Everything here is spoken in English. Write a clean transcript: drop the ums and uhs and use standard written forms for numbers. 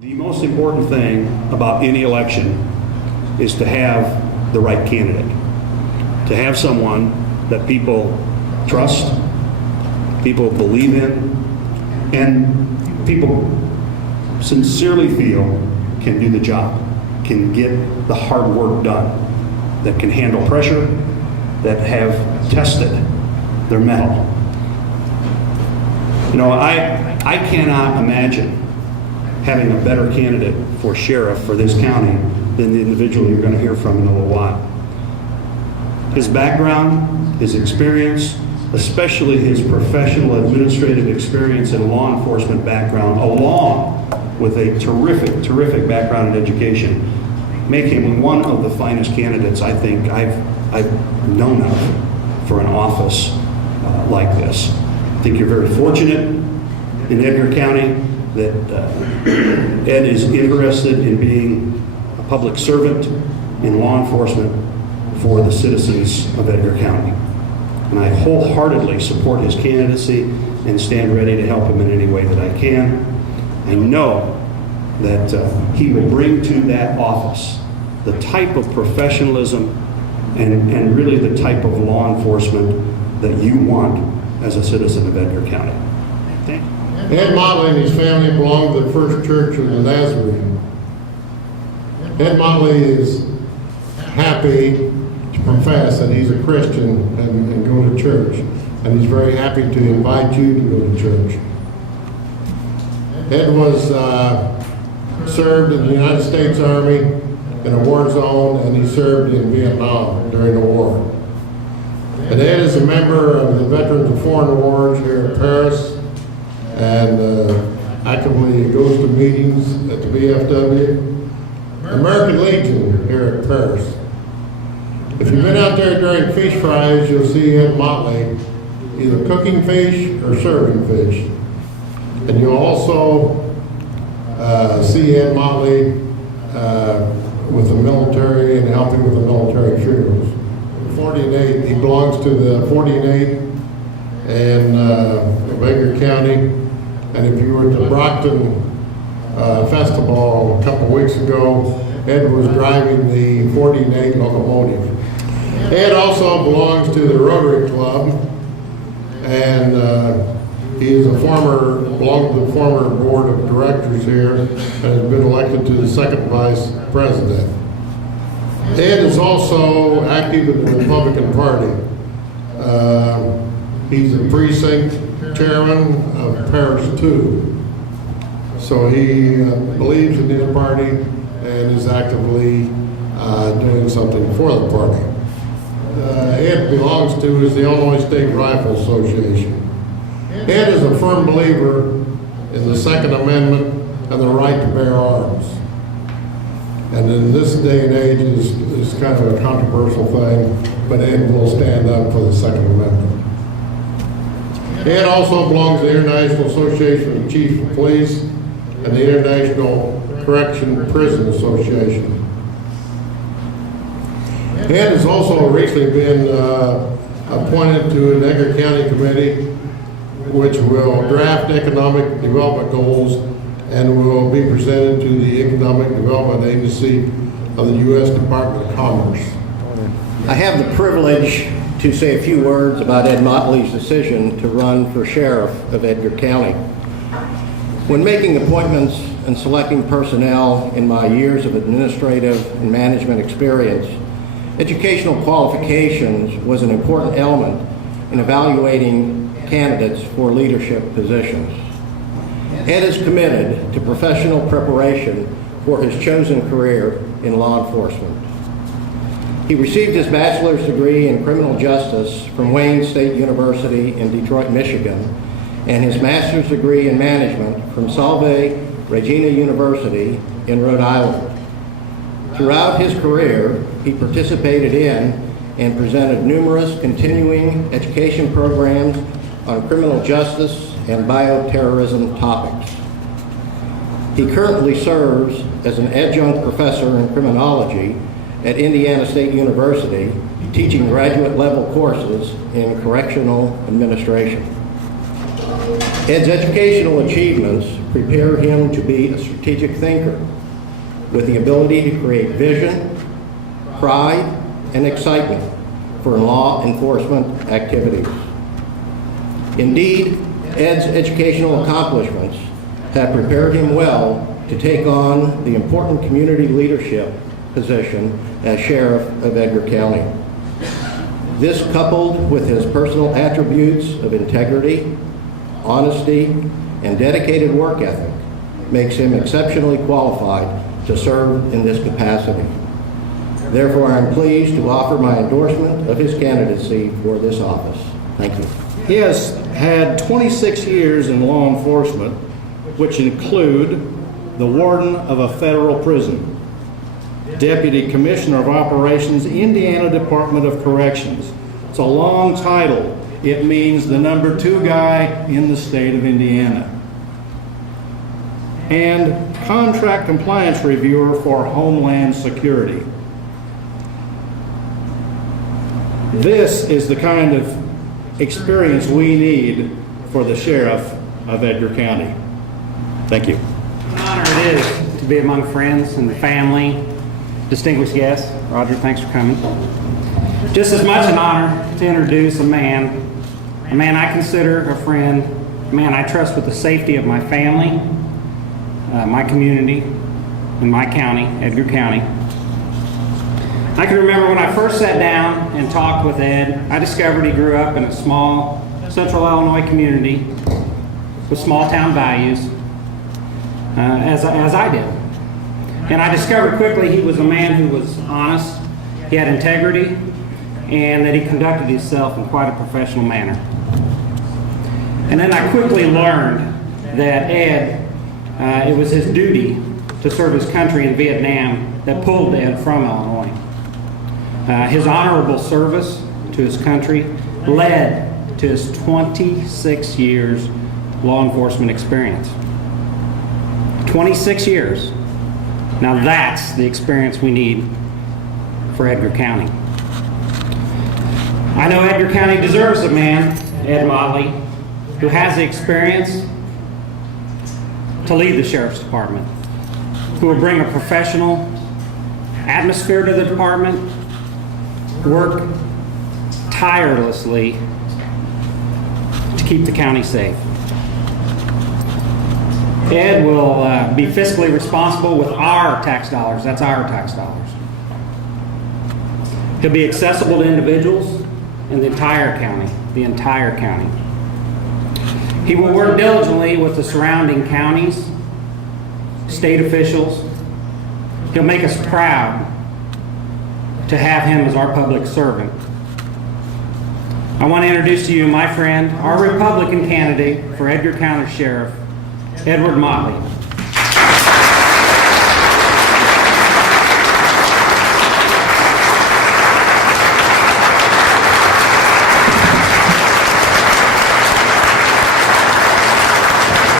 The most important thing about any election is to have the right candidate, to have someone that people trust, people believe in, and people sincerely feel can do the job, can get the hard work done, that can handle pressure, that have tested their mettle. You know, I cannot imagine having a better candidate for sheriff for this county than the individual you're going to hear from in a little while. His background, his experience, especially his professional administrative experience and law enforcement background, along with a terrific background in education, make him one of the finest candidates I think I've known of for an office like this. I think you're very fortunate in Edgar County that Ed is interested in being a public servant in law enforcement for the citizens of Edgar County. And I wholeheartedly support his candidacy and stand ready to help him in any way that I can. I know that he will bring to that office the type of professionalism and really the type of law enforcement that you want as a citizen of Edgar County. Thank you. Ed Motley and his family belong to the First Church of the Nazarene. Ed Motley is happy to profess that he's a Christian and go to church, and he's very happy to invite you to go to church. Ed was served in the United States Army in a war zone, and he served in Vietnam during the war. And Ed is a member of the Veterans of Foreign Wars here in Paris, and actively goes to meetings at the VFW. American Legion here at Paris. If you've been out there during fish fries, you'll see Ed Motley either cooking fish or serving fish. And you'll also see Ed Motley with the military and helping with the military funerals. 48, he belongs to the 48 in Edgar County. And if you were at the Brockton Festival a couple of weeks ago, Ed was driving the 48 locomotive. Ed also belongs to the Rotary Club, and he is belonged to the former board of directors here, and has been elected to the second vice president. Ed is also active in the Republican Party. He's a precinct chairman of Paris 2. So he believes in his party and is actively doing something for the party. Ed belongs to is the Illinois State Rifle Association. Ed is a firm believer in the Second Amendment and the right to bear arms. And in this day and age, is kind of a controversial thing, but Ed will stand up for the Second Amendment. Ed also belongs to the International Association of Chiefs of Police and the International Correction Prison Association. Ed has also recently been appointed to an Edgar County committee which will draft economic development goals and will be presented to the Economic Development Agency of the U.S. Department of Commerce. I have the privilege to say a few words about Ed Motley's decision to run for sheriff of Edgar County. When making appointments and selecting personnel in my years of administrative and management experience, educational qualifications was an important element in evaluating candidates for leadership positions. Ed is committed to professional preparation for his chosen career in law enforcement. He received his bachelor's degree in criminal justice from Wayne State University in Detroit, Michigan, and his master's degree in management from Salve Regina University in Rhode Island. Throughout his career, he participated in and presented numerous continuing education programs on criminal justice and bioterrorism topics. He currently serves as an adjunct professor in criminology at Indiana State University, teaching graduate level courses in correctional administration. Ed's educational achievements prepare him to be a strategic thinker with the ability to create vision, pride, and excitement for law enforcement activities. Indeed, Ed's educational accomplishments have prepared him well to take on the important community leadership position as Sheriff of Edgar County. This, coupled with his personal attributes of integrity, honesty, and dedicated work ethic, makes him exceptionally qualified to serve in this capacity. Therefore, I'm pleased to offer my endorsement of his candidacy for this office. Thank you. He has had 26 years in law enforcement, which include the warden of a federal prison, Deputy Commissioner of Operations, Indiana Department of Corrections. It's a long title. It means the number 2 guy in the state of Indiana. And Contract Compliance Reviewer for Homeland Security. This is the kind of experience we need for the Sheriff of Edgar County. Thank you. An honor it is to be among friends and family, distinguished guests. Roger, thanks for coming. Just as much an honor to introduce a man I consider a friend, a man I trust with the safety of my family, my community, and my county, Edgar County. I can remember when I first sat down and talked with Ed, I discovered he grew up in a small central Illinois community with small town values, as I did. And I discovered quickly he was a man who was honest, he had integrity, and that he conducted himself in quite a professional manner. And then I quickly learned that Ed, it was his duty to serve his country in Vietnam that pulled Ed from Illinois. His honorable service to his country led to his 26 years law enforcement experience. 26 years. Now that's the experience we need for Edgar County. I know Edgar County deserves a man, Ed Motley, who has the experience to lead the Sheriff's Department, who will bring a professional atmosphere to the department, work tirelessly to keep the county safe. Ed will be fiscally responsible with our tax dollars. That's our tax dollars. He'll be accessible to individuals in the entire county, He will work diligently with the surrounding counties, state officials. He'll make us proud to have him as our public servant. I want to introduce to you my friend, our Republican candidate for Edgar County Sheriff, Edward Motley.